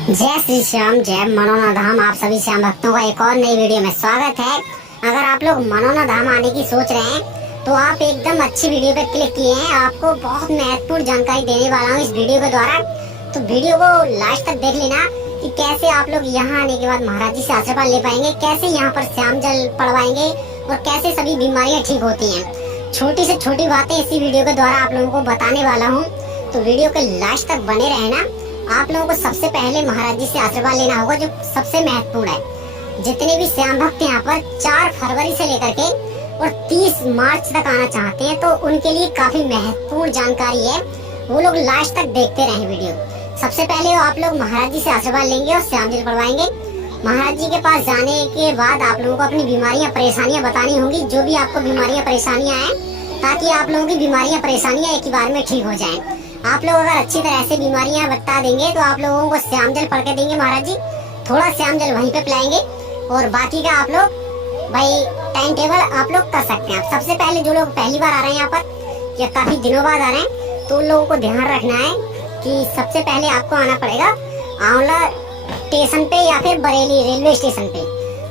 जय श्री श्याम, जय मनोना धाम। आप सभी श्याम भक्तों का एक और नई वीडियो में स्वागत है। अगर आप लोग मनोना धाम आने की सोच रहे हैं तो आप एकदम अच्छी वीडियो पे क्लिक किए हैं। आपको बहुत महत्वपूर्ण जानकारी देने वाला हूँ इस वीडियो के द्वारा, तो वीडियो को लास्ट तक देख लेना कि कैसे आप लोग यहाँ आने के बाद महाराज जी से आशीर्वाद ले पाएंगे, कैसे यहाँ पर श्याम जल पड़वाएंगे और कैसे सभी बीमारियाँ ठीक होती हैं। छोटी से छोटी बातें इसी वीडियो के द्वारा आप लोगों को बताने वाला हूँ, तो वीडियो के लास्ट तक बने रहना। आप लोगों को सबसे पहले महाराज जी से आशीर्वाद लेना होगा, जो सबसे महत्वपूर्ण है। जितने भी श्याम भक्त यहाँ पर 4 फरवरी से लेकर के और 30 मार्च तक आना चाहते हैं, तो उनके लिए काफी महत्वपूर्ण जानकारी है, वो लोग लास्ट तक देखते रहें वीडियो। सबसे पहले आप लोग महाराज जी से आशीर्वाद लेंगे और श्याम जल पड़वाएंगे। महाराज जी के पास जाने के बाद आप लोगों को अपनी बीमारियां परेशानियां बतानी होंगी, जो भी आपको बीमारियां परेशानियां हैं, ताकि आप लोगों की बीमारियां परेशानियां एक ही बार में ठीक हो जाएं। आप लोग अगर अच्छी तरह से बीमारियां बता देंगे तो आप लोगों को श्याम जल पढ़ के देंगे महाराज जी, थोड़ा श्याम जल वहीं पे पिलाएंगे और बाकी का आप लोग भाई टाइम टेबल आप लोग कर सकते हैं। सबसे पहले जो लोग पहली बार आ रहे हैं यहाँ पर या काफी दिनों बाद आ रहे हैं, तो उन लोगों को ध्यान रखना है कि सबसे पहले आपको आना पड़ेगा आंवला स्टेशन पे या फिर बरेली रेलवे स्टेशन पे।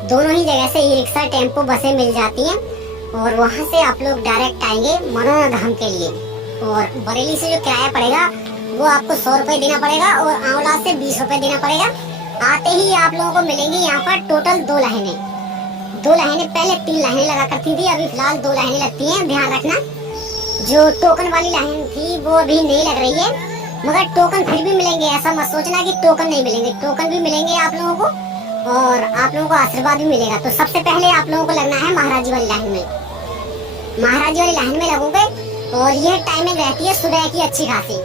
दोनों ही जगह से ई रिक्शा, टेम्पो, बसें मिल जाती हैं और वहाँ से आप लोग डायरेक्ट आएंगे मनोना धाम के लिए। और बरेली से जो किराया पड़ेगा वो आपको 100 रुपए देना पड़ेगा और आंवला से 20 रुपए देना पड़ेगा। आते ही आप लोगों को मिलेंगी यहाँ पर टोटल 2 लाइनें। 2 लाइनें पहले 3 लाइनें लगा करती थी, अभी फिलहाल 2 लाइनें लगती हैं। ध्यान रखना, जो टोकन वाली लाइन थी वो अभी नहीं लग रही है, मगर टोकन फिर भी मिलेंगे। ऐसा मत सोचना कि टोकन नहीं मिलेंगे, टोकन भी मिलेंगे आप लोगों को और आप लोगों को आशीर्वाद भी मिलेगा। तो सबसे पहले आप लोगों को लगना है महाराज जी वाली लाइन में। महाराज जी वाली लाइन में लगोगे और यह टाइमिंग रहती है सुबह की अच्छी खासी,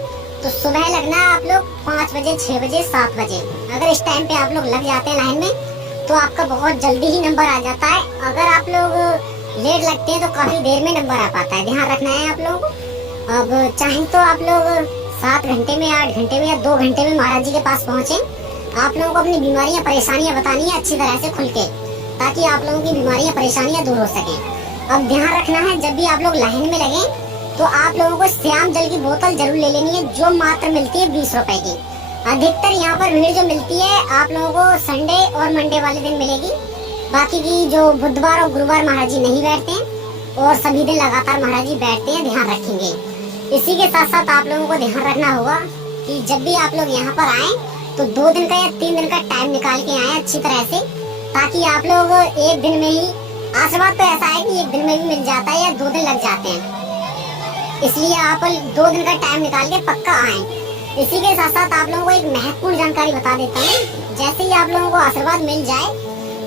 तो सुबह लगना आप लोग 5 बजे, 6 बजे, 7 बजे। अगर इस टाइम पे आप लोग लग जाते हैं लाइन में तो आपका बहुत जल्दी ही नंबर आ जाता है। अगर आप लोग लेट लगते हैं तो काफी देर में नंबर आ पाता है। ध्यान रखना है आप लोगों को। अब चाहे तो आप लोग 7 घंटे में, 8 घंटे में या 2 घंटे में महाराज जी के पास पहुंचे। आप लोगों को अपनी बीमारियां परेशानियां बतानी है अच्छी तरह से खुल के, ताकि आप लोगों की बीमारियां परेशानियां दूर हो सके। अब ध्यान रखना है, जब भी आप लोग लाइन में लगे तो आप लोगों को श्याम जल की बोतल जरूर ले लेनी है, जो मात्र मिलती है 20 रुपए की। अधिकतर यहाँ पर भीड़ जो मिलती है आप लोगों को संडे और मंडे वाले दिन मिलेगी। बाकी की जो बुधवार और गुरुवार महाराज जी नहीं बैठते हैं और सभी दिन लगातार महाराज जी बैठते हैं। ध्यान रखेंगे। इसी के साथ साथ आप लोगों को ध्यान रखना होगा कि जब भी आप लोग यहाँ पर आए तो 2 दिन का या 3 दिन का टाइम निकाल के आए अच्छी तरह से, ताकि आप लोग एक दिन में ही, आशीर्वाद तो ऐसा है कि एक दिन में भी मिल जाता है या 2 दिन लग जाते हैं, इसलिए आप 2 दिन का टाइम निकाल के पक्का आए। इसी के साथ साथ आप लोगों को एक महत्वपूर्ण जानकारी बता देता हूँ। जैसे ही आप लोगों को आशीर्वाद मिल जाए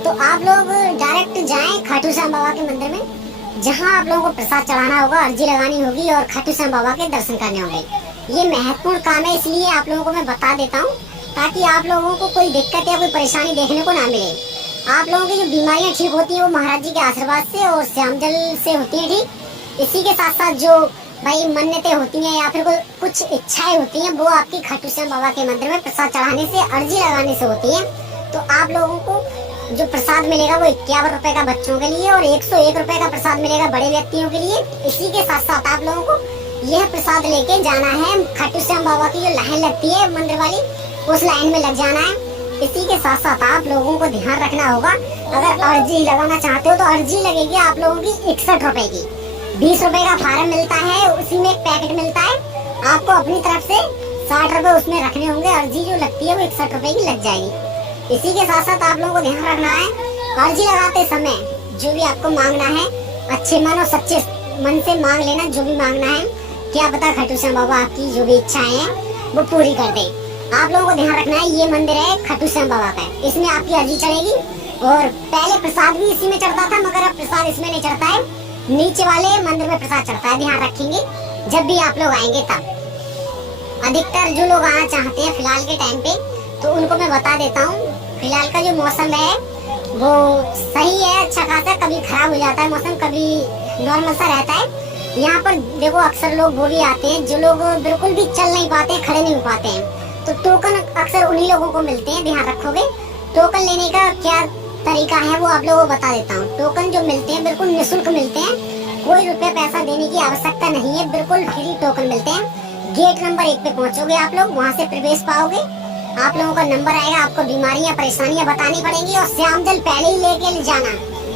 तो आप लोग डायरेक्ट जाएं खाटू श्याम बाबा के मंदिर में, जहां आप लोगों को प्रसाद चढ़ाना होगा, अर्जी लगानी होगी और खाटू श्याम बाबा के दर्शन करने होंगे। ये महत्वपूर्ण काम है, इसलिए आप लोगों को मैं बता देता हूँ, ताकि आप लोगों को कोई दिक्कत या कोई परेशानी देखने को ना मिले। आप लोगों की जो बीमारियाँ ठीक होती है वो महाराज जी के आशीर्वाद से और श्याम जल से होती है ठीक। इसी के साथ साथ जो भाई मन्नतें होती हैं या फिर कोई कुछ इच्छाएं होती हैं, वो आपकी खाटू श्याम बाबा के मंदिर में प्रसाद चढ़ाने से, अर्जी लगाने से होती है। तो आप लोगों को जो प्रसाद मिलेगा वो 51 रुपए का बच्चों के लिए और 101 रुपए का प्रसाद मिलेगा बड़े व्यक्तियों के लिए। इसी के साथ साथ आप लोगों को यह प्रसाद लेके जाना है खाटू श्याम बाबा की जो लाइन लगती है मंदिर वाली, उस लाइन में लग जाना है। इसी के साथ साथ आप लोगों को ध्यान रखना होगा, अगर अर्जी लगाना चाहते हो तो अर्जी लगेगी आप लोगों की 61 रुपए की। 20 रुपए का फार्म मिलता है, उसी में एक पैकेट मिलता है। आपको अपनी तरफ से 60 रुपए उसमें रखने होंगे। अर्जी जो लगती है वो 61 रुपए की लग जाएगी। इसी के साथ साथ आप लोगों को ध्यान रखना है, अर्जी लगाते समय जो भी आपको मांगना है अच्छे मन और सच्चे मन से मांग लेना, जो भी मांगना है। क्या पता खाटू श्याम बाबा आपकी जो भी इच्छाएं हैं वो पूरी कर दे। आप लोगों को ध्यान रखना है, ये मंदिर है खाटू श्याम बाबा का, इसमें आपकी अर्जी चढ़ेगी। और पहले प्रसाद भी इसी में चढ़ता था, मगर अब प्रसाद इसमें नहीं चढ़ता है, नीचे वाले मंदिर में प्रसाद चढ़ता है। ध्यान रखेंगे जब भी आप लोग आएंगे तब। अधिकतर जो लोग आना चाहते हैं फिलहाल के टाइम पे, तो उनको मैं बता देता हूँ, फिलहाल का जो मौसम है वो सही है, अच्छा खासा। कभी खराब हो जाता है मौसम, कभी नॉर्मल सा रहता है। यहाँ पर देखो अक्सर लोग वो भी आते हैं जो लोग बिल्कुल भी चल नहीं पाते, खड़े नहीं हो पाते हैं, तो टोकन अक्सर उन्हीं लोगों को मिलते हैं। ध्यान रखोगे। टोकन लेने का क्या तरीका है वो आप लोगों को बता देता हूँ। टोकन जो मिलते हैं बिल्कुल निःशुल्क मिलते हैं, कोई रुपये पैसा देने की आवश्यकता नहीं है, बिल्कुल फ्री टोकन मिलते हैं। गेट नंबर 1 पे पहुंचोगे आप लोग, वहां से प्रवेश पाओगे। आप लोगों का नंबर आएगा, आपको बीमारियां परेशानियां बतानी पड़ेंगी और श्याम जल पहले ही लेके जाना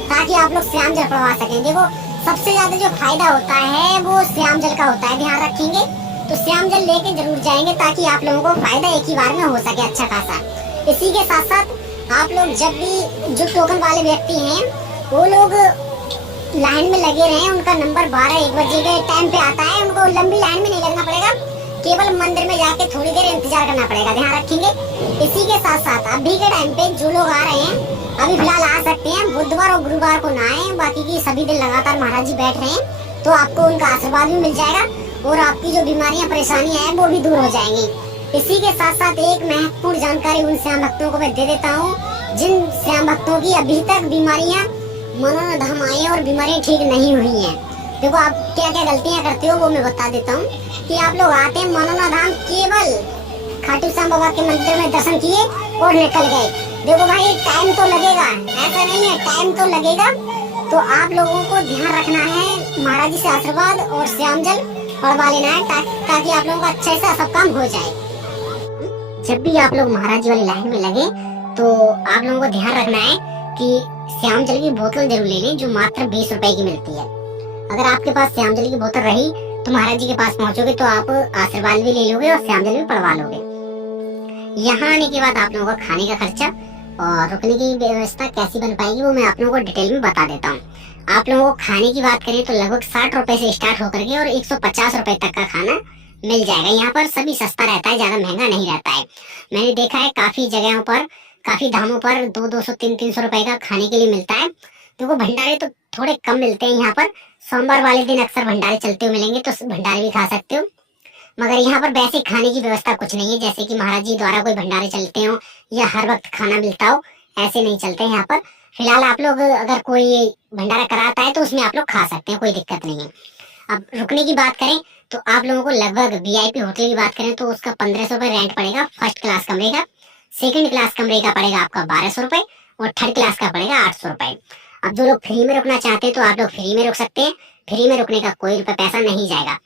ताकि आप लोग श्याम जल पढ़वा सकें। देखो सबसे ज्यादा जो फायदा होता है वो श्याम जल का होता है, ध्यान रखेंगे तो श्याम जल लेके जरूर जाएंगे ताकि आप लोगों को फायदा एक ही बार में हो सके अच्छा खासा। इसी के साथ साथ आप लोग जब भी जो टोकन वाले व्यक्ति हैं वो लोग लाइन में लगे रहे, उनका नंबर 12-1 बजे के टाइम पे आता है, उनको लंबी लाइन में नहीं लगना पड़ेगा, केवल मंदिर में जाके थोड़ी देर इंतजार करना पड़ेगा, ध्यान रखेंगे। इसी के साथ साथ अभी के टाइम पे जो लोग आ रहे हैं अभी फिलहाल आ सकते हैं, बुधवार और गुरुवार को ना आए, बाकी की सभी दिन लगातार महाराज जी बैठ रहे हैं तो आपको उनका आशीर्वाद भी मिल जाएगा और आपकी जो बीमारियां परेशानियां हैं वो भी दूर हो जाएंगी। इसी के साथ साथ एक महत्वपूर्ण जानकारी उन श्याम भक्तों को मैं दे देता हूँ जिन श्याम भक्तों की अभी तक बीमारियां मनोना धाम आई और बीमारियां ठीक नहीं हुई हैं। देखो आप क्या क्या गलतियां करते हो वो मैं बता देता हूँ कि आप लोग आते हैं मनोना धाम, केवल खाटू श्याम बाबा के मंदिर में दर्शन किए और निकल गए। देखो भाई टाइम तो लगेगा, ऐसा नहीं है, टाइम तो लगेगा, तो आप लोगों को ध्यान रखना है, महाराज जी से आशीर्वाद और श्याम जल पढ़वा लेना है ताकि आप लोगों का अच्छे से सब काम हो जाए। जब भी आप लोग महाराज जी वाली लाइन में लगे तो आप लोगों को ध्यान रखना है कि श्याम जल की बोतल जरूर ले लें जो मात्र 20 रुपए की मिलती है। अगर आपके पास श्याम जल की बोतल रही तो महाराज जी के पास पहुंचोगे तो आप आशीर्वाद भी ले लोगे और श्याम जल भी पढ़वा लोगे। यहाँ आने के बाद आप लोगों का खाने का खर्चा और रुकने की व्यवस्था कैसी बन पाएगी वो मैं आप लोगों को डिटेल में बता देता हूँ। आप लोगों को खाने की बात करें तो लगभग 60 रुपए से स्टार्ट होकर के और 150 रुपए तक का खाना मिल जाएगा। यहाँ पर सभी सस्ता रहता है, ज्यादा महंगा नहीं रहता है। मैंने देखा है काफी जगहों पर, काफी धामों पर 200-300 रुपए का खाने के लिए मिलता है। देखो भंडारे तो थोड़े कम मिलते हैं यहाँ पर, सोमवार वाले दिन अक्सर भंडारे चलते हुए मिलेंगे तो भंडारे भी खा सकते हो, मगर यहाँ पर वैसे खाने की व्यवस्था कुछ नहीं है जैसे कि महाराज जी द्वारा कोई भंडारे चलते हो या हर वक्त खाना मिलता हो, ऐसे नहीं चलते यहाँ पर। फिलहाल आप लोग अगर कोई भंडारा कराता है तो उसमें आप लोग खा सकते हैं, कोई दिक्कत नहीं है। अब रुकने की बात करें तो आप लोगों को लगभग वीआईपी होटल की बात करें तो उसका 1500 रुपए रेंट पड़ेगा फर्स्ट क्लास कमरे का, सेकंड क्लास कमरे का पड़ेगा आपका 1200 रुपए और थर्ड क्लास का पड़ेगा 800 रुपए। अब जो लोग फ्री में रुकना चाहते हैं तो आप लोग फ्री में रुक सकते हैं, फ्री में रुकने का कोई रुपए पैसा नहीं जाएगा।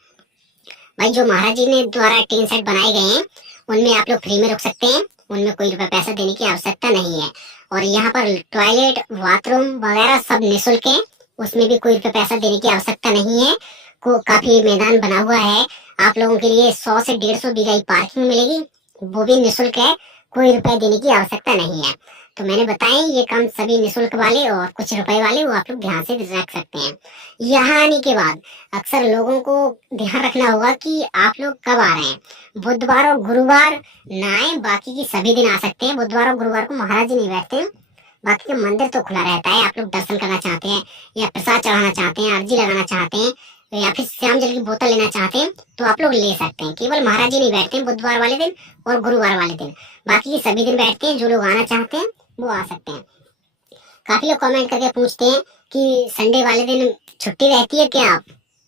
भाई जो महाराज जी ने द्वारा टीन सेट बनाए गए हैं उनमें आप लोग फ्री में रुक सकते हैं, उनमें कोई रुपए पैसा देने की आवश्यकता नहीं है। और यहाँ पर टॉयलेट बाथरूम वगैरह सब निःशुल्क है, उसमें भी कोई रुपए पैसा देने की आवश्यकता नहीं है। काफी मैदान बना हुआ है आप लोगों के लिए, 100 से 150 बीघा पार्किंग मिलेगी, वो भी निःशुल्क है, कोई रुपए देने की आवश्यकता नहीं है। तो मैंने बताया ये काम सभी निःशुल्क वाले और कुछ रुपए वाले वो आप लोग ध्यान से रख सकते हैं। यहाँ आने के बाद अक्सर लोगों को ध्यान रखना होगा कि आप लोग कब आ रहे हैं। बुधवार और गुरुवार ना आए, बाकी की सभी दिन आ सकते हैं। बुधवार और गुरुवार को महाराज जी नहीं बैठते हैं, बाकी का मंदिर तो खुला रहता है। आप लोग दर्शन करना चाहते हैं या प्रसाद चढ़ाना चाहते हैं, अर्जी लगाना चाहते हैं या फिर श्याम जल की बोतल लेना चाहते हैं तो आप लोग ले सकते हैं। केवल महाराज जी नहीं बैठते हैं बुधवार वाले दिन और गुरुवार वाले दिन, बाकी के सभी दिन बैठते हैं। जो लोग आना चाहते हैं वो आ सकते हैं। काफी लोग कमेंट करके पूछते हैं कि संडे वाले दिन छुट्टी रहती है क्या?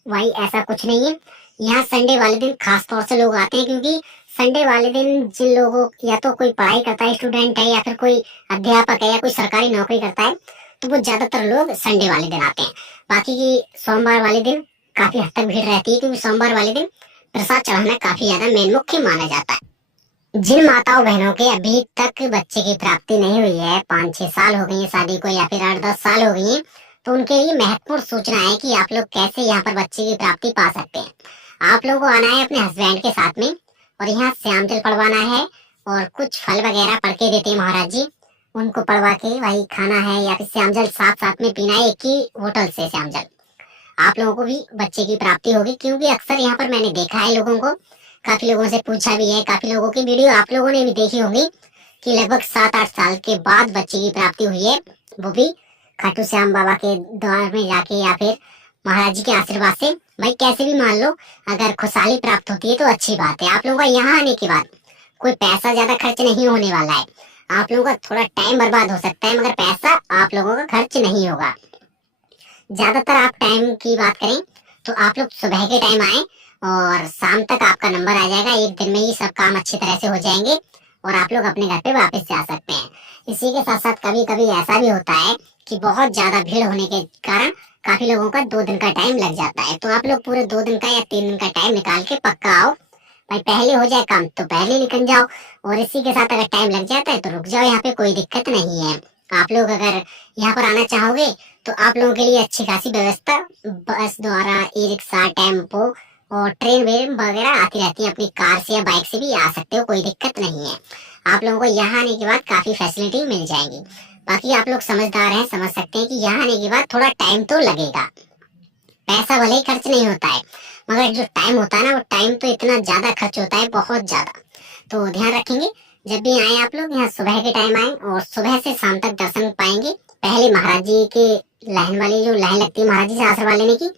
भाई ऐसा कुछ नहीं है, यहाँ संडे वाले दिन खास तौर से लोग आते हैं क्योंकि संडे वाले दिन जिन लोगों या तो कोई पढ़ाई करता है, स्टूडेंट है या फिर कोई अध्यापक है या कोई सरकारी नौकरी करता है तो वो ज्यादातर लोग संडे वाले दिन आते हैं। बाकी की सोमवार वाले दिन काफी हद तक भीड़ रहती है क्योंकि सोमवार वाले दिन प्रसाद चढ़ाना काफी ज्यादा मेन मुख्य माना जाता है। जिन माताओं बहनों के अभी तक बच्चे की प्राप्ति नहीं हुई है, 5-6 साल हो गई है शादी को या फिर 8-10 साल हो गई है, तो उनके लिए महत्वपूर्ण सूचना है कि आप लोग कैसे यहाँ पर बच्चे की प्राप्ति पा सकते हैं। आप लोगों को आना है अपने हस्बैंड के साथ में और यहाँ श्याम जल पढ़वाना है और कुछ फल वगैरह पढ़ के देते हैं महाराज जी, उनको पढ़वा के वही खाना है या फिर श्याम जल साथ में पीना है एक ही होटल से श्याम जल। आप लोगों को भी बच्चे की प्राप्ति होगी क्योंकि अक्सर यहाँ पर मैंने देखा है लोगों को, काफी लोगों से पूछा भी है, काफी लोगों की वीडियो आप लोगों ने भी देखी होगी कि लगभग 7-8 साल के बाद बच्चे की प्राप्ति हुई है, वो भी खाटू श्याम बाबा के द्वार में जाके या फिर महाराज जी के आशीर्वाद से। भाई कैसे भी मान लो अगर खुशहाली प्राप्त होती है तो अच्छी बात है। आप लोगों का यहाँ आने के बाद कोई पैसा ज्यादा खर्च नहीं होने वाला है, आप लोगों का थोड़ा टाइम बर्बाद हो सकता है मगर पैसा आप लोगों का खर्च नहीं होगा। ज्यादातर आप टाइम की बात करें तो आप लोग सुबह के टाइम आए और शाम तक आपका नंबर आ जाएगा, एक दिन में ही सब काम अच्छी तरह से हो जाएंगे और आप लोग अपने घर पे वापस जा सकते हैं। इसी के साथ साथ कभी कभी ऐसा भी होता है कि बहुत ज्यादा भीड़ होने के कारण काफी लोगों का 2 दिन का टाइम लग जाता है, तो आप लोग पूरे 2 दिन का या 3 दिन का टाइम निकाल के पक्का आओ, भाई पहले हो जाए काम तो पहले निकल जाओ, और इसी के साथ अगर टाइम लग जाता है तो रुक जाओ, यहाँ पे कोई दिक्कत नहीं है। आप लोग अगर यहाँ पर आना चाहोगे तो आप लोगों के लिए अच्छी खासी व्यवस्था बस द्वारा, ई रिक्शा, टेम्पो और ट्रेन वेन वगैरह आती रहती है। अपनी कार से या बाइक से भी आ सकते हो, कोई दिक्कत नहीं है। आप लोगों को यहाँ आने के बाद काफी फैसिलिटी मिल जाएगी। बाकी आप लोग समझदार हैं, समझ सकते हैं कि यहाँ आने के बाद थोड़ा टाइम तो लगेगा। पैसा भले ही खर्च नहीं होता है, मगर जो टाइम होता है ना, वो टाइम तो इतना ज्यादा खर्च होता है, बहुत ज्यादा। तो ध्यान रखेंगे जब भी आए आप लोग, यहाँ सुबह के टाइम आए और सुबह से शाम तक दर्शन पाएंगे। पहले महाराज जी के लाइन वाली जो लाइन लगती है महाराज जी से आशीर्वाद लेने की,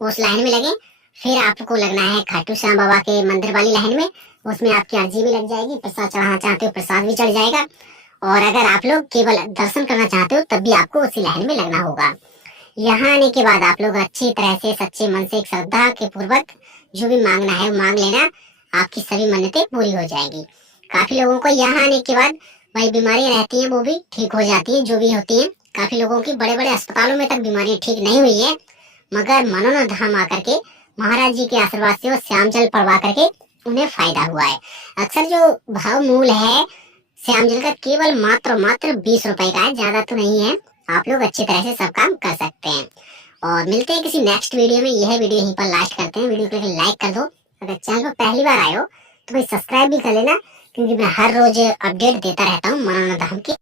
उस लाइन में लगे। फिर आपको लगना है खाटू श्याम बाबा के मंदिर वाली लाइन में, उसमें आपकी अर्जी भी लग जाएगी। प्रसाद चढ़ाना चाहते हो प्रसाद भी चढ़ जाएगा। और अगर आप लोग केवल दर्शन करना चाहते हो तब भी आपको उसी लाइन में लगना होगा। यहाँ आने के बाद आप लोग अच्छी तरह से सच्चे मन से श्रद्धा के पूर्वक जो भी मांगना है वो मांग लेना, आपकी सभी मन्नतें पूरी हो जाएगी। काफी लोगों को यहाँ आने के बाद भाई बीमारियां रहती हैं, वो भी ठीक हो जाती हैं, जो भी होती हैं। काफी लोगों की बड़े बड़े अस्पतालों में तक बीमारियां ठीक नहीं हुई है, मगर मनोना धाम आकर के महाराज जी के आशीर्वाद से और श्याम जल पड़वा करके उन्हें फायदा हुआ है। अक्सर जो भाव मूल है श्याम जल का केवल मात्र 20 रुपए का है, ज्यादा तो नहीं है। आप लोग अच्छी तरह से सब काम कर सकते हैं। और मिलते हैं किसी नेक्स्ट वीडियो में। यह वीडियो यहीं पर लास्ट करते हैं। वीडियो को लाइक कर दो, अगर चैनल पर पहली बार आए हो तो भाई सब्सक्राइब भी कर लेना, क्योंकि मैं हर रोज अपडेट देता रहता हूँ मनोना धाम की।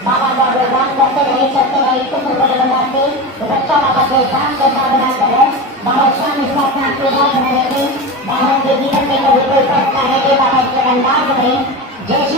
बाबा का गुणगान करते रहे, चलते रहे, कुछ बनाते बच्चा बाबा के काम के साथ बनाते रहे। बाबा शाम इसका अपना पूरा बनाएंगे। बाबा के जीवन में कभी कोई करता है कि बाबा इसके अंदाज में जैसे